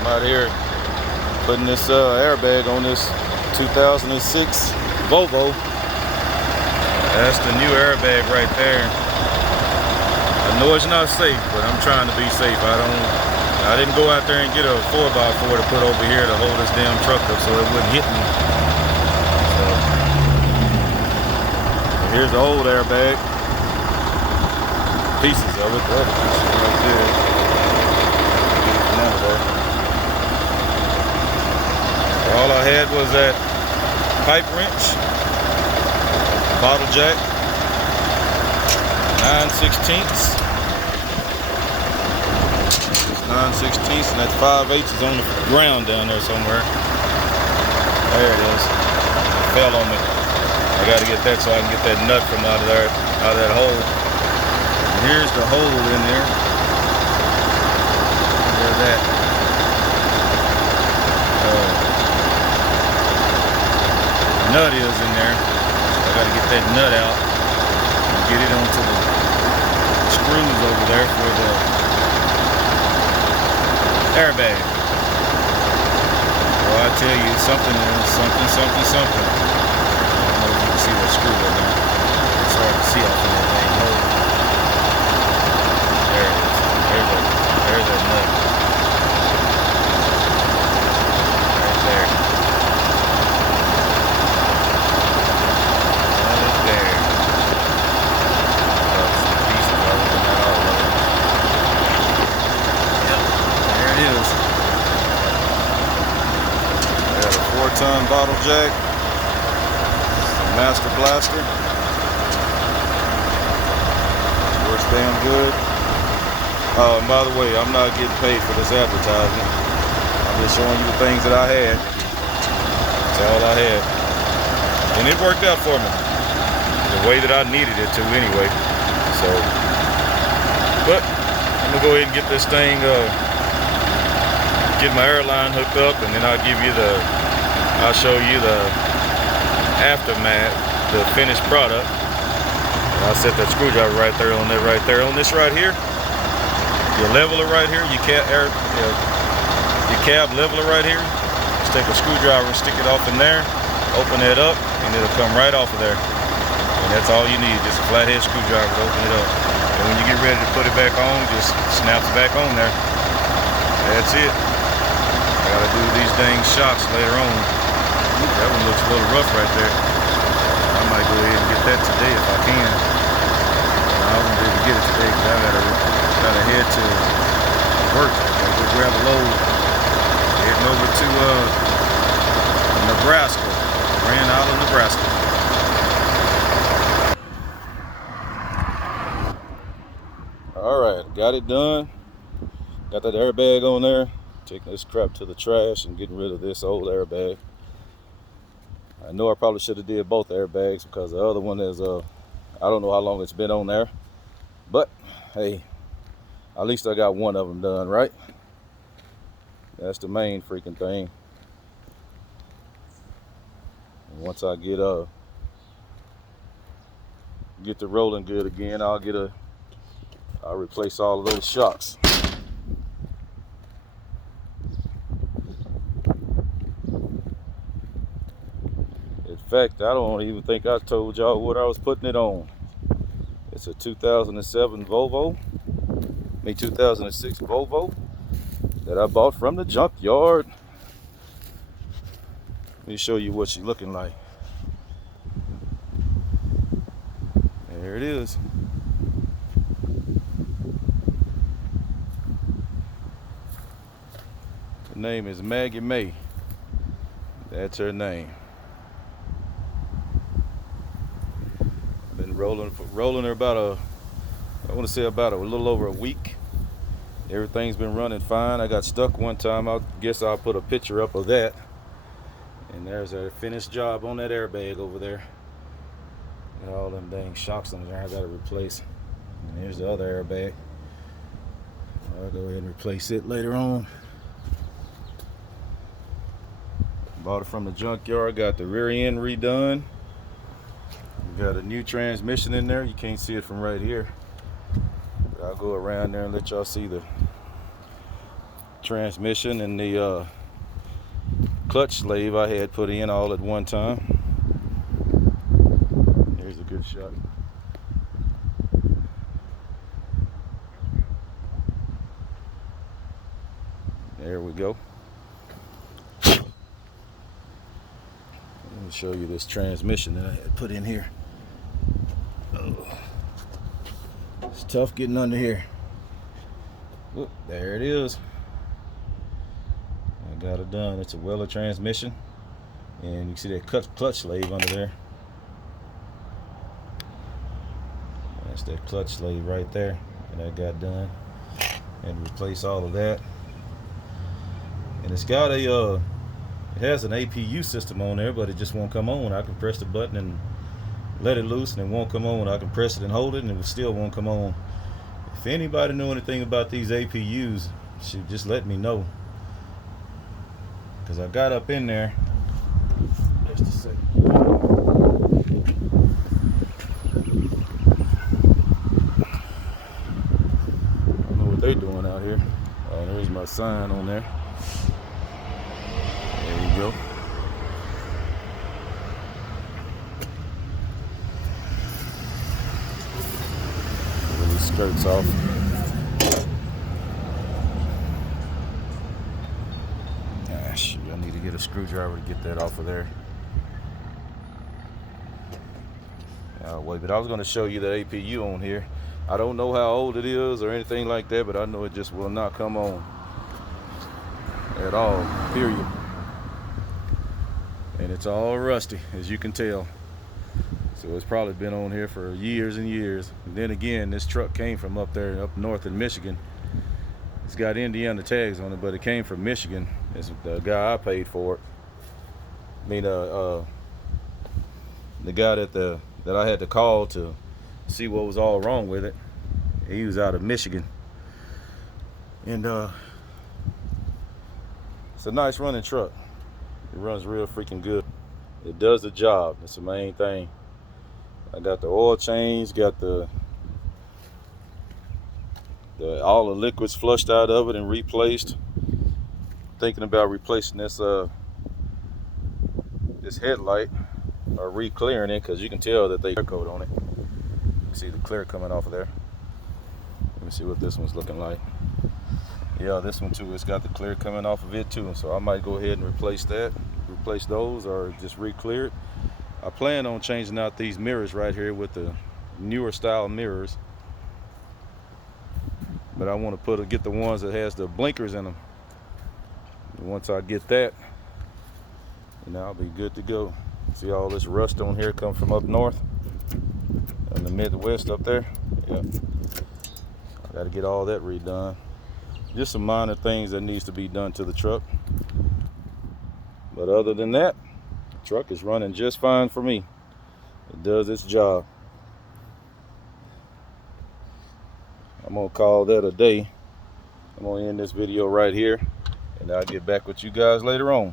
I'm out here putting this airbag on this 2006 Volvo. That's the new airbag right there. I know it's not safe, but I'm trying to be safe. I didn't go out there and get a 4x4 to put over here to hold this damn truck up so it wouldn't hit me. So here's the old airbag. Pieces of it, the other pieces right there. All I had was that pipe wrench, bottle jack, 9/16. 9/16, and that 5/8 is on the ground down there somewhere. There it is. It fell on me. I got to get that so I can get that nut from out of there, out of that hole. And here's the hole in there. There's that. Nut is in there. So I got to get that nut out and get it onto the screws over there for the airbag. Well, I tell you, something. I don't know if you can see that screw in there. It's hard to see off in that thing. There it is. There's that nut. Right there. Right there. Got some pieces other than that all of it. Yep, there it is. Got a 4-ton bottle jack. Master blaster. Works damn good. And by the way, I'm not getting paid for this advertisement. I'm just showing you the things that I had. That's all I had. And it worked out for me. The way that I needed it to anyway. So, but I'm gonna go ahead and get this thing, get my airline hooked up, and then I'll show you the aftermath, the finished product. And I'll set that screwdriver right there on that right there. On this right here, your leveler right here, your cab leveler right here. Just take a screwdriver and stick it off in there, open it up, and it'll come right off of there. And that's all you need, just a flathead screwdriver to open it up. And when you get ready to put it back on, just snaps back on there. That's it. I gotta do these dang shocks later on. Ooh, that one looks a little rough right there. I might go ahead and get that today if I can. I won't be able to get it today because I gotta head to work. Gotta go grab a load. Heading over to Nebraska. Grand Island, Nebraska. Alright, got it done. Got that airbag on there. Taking this crap to the trash and getting rid of this old airbag. I know I probably should have did both airbags because the other one is I don't know how long it's been on there, but hey, at least I got one of them done, right? That's the main freaking thing. And once I get the rolling good again, I'll replace all of those shocks. In fact, I don't even think I told y'all what I was putting it on. It's a 2007 Volvo, 2006 Volvo that I bought from the junkyard. Let me show you what she's looking like. There it is. Her name is Maggie May. That's her name. Been rolling her about I want to say about a little over a week. Everything's been running fine. I got stuck one time. I guess I'll put a picture up of that. And there's a finished job on that airbag over there. Got all them dang shocks on there I gotta replace. And here's the other airbag. I'll go ahead and replace it later on. Bought it from the junkyard. Got the rear end redone. Got a new transmission in there. You can't see it from right here. But I'll go around there and let y'all see the transmission and the clutch sleeve I had put in all at one time. Here's a good shot. There we go. Let me show you this transmission that I had put in here. Oh, it's tough getting under here. Oop, there it is. I got it done. It's a Weller transmission, and you see that clutch sleeve under there. That's that clutch sleeve right there, and I got done. And replace all of that. And it's got a it has an APU system on there, but it just won't come on. I can press the button and let it loose and it won't come on. I can press it and hold it and it still won't come on. If anybody knew anything about these APUs, should just let me know, because I got up in there just a second. I don't know what they're doing out here. Oh, there's my sign on there. There you go. Pull these skirts off. Ah, shoot, I need to get a screwdriver to get that off of there. Wait, but I was going to show you the APU on here. I don't know how old it is or anything like that, but I know it just will not come on at all, period. And it's all rusty, as you can tell. So it's probably been on here for years and years. And then again, this truck came from up there, up north in Michigan. It's got Indiana tags on it, but it came from Michigan. It's the guy I paid for it. I mean, the guy that I had to call to see what was all wrong with it. He was out of Michigan. And it's a nice running truck. It runs real freaking good. It does the job. That's the main thing. I got the oil change, got the all the liquids flushed out of it and replaced. Thinking about replacing this headlight, or re-clearing it, because you can tell that they clear coat on it. You see the clear coming off of there. Let me see what this one's looking like. Yeah, this one too, it's got the clear coming off of it too, so I might go ahead and replace those, or just re-clear it. I plan on changing out these mirrors right here with the newer style mirrors, but I want to get the ones that has the blinkers in them. And once I get that, and I'll be good to go. See all this rust on here come from up north in the Midwest up there. Yeah, I got to get all that redone. Just some minor things that needs to be done to the truck, but other than that, the truck is running just fine for me. It does its job. I'm gonna call that a day. I'm gonna end this video right here, and I'll get back with you guys later on.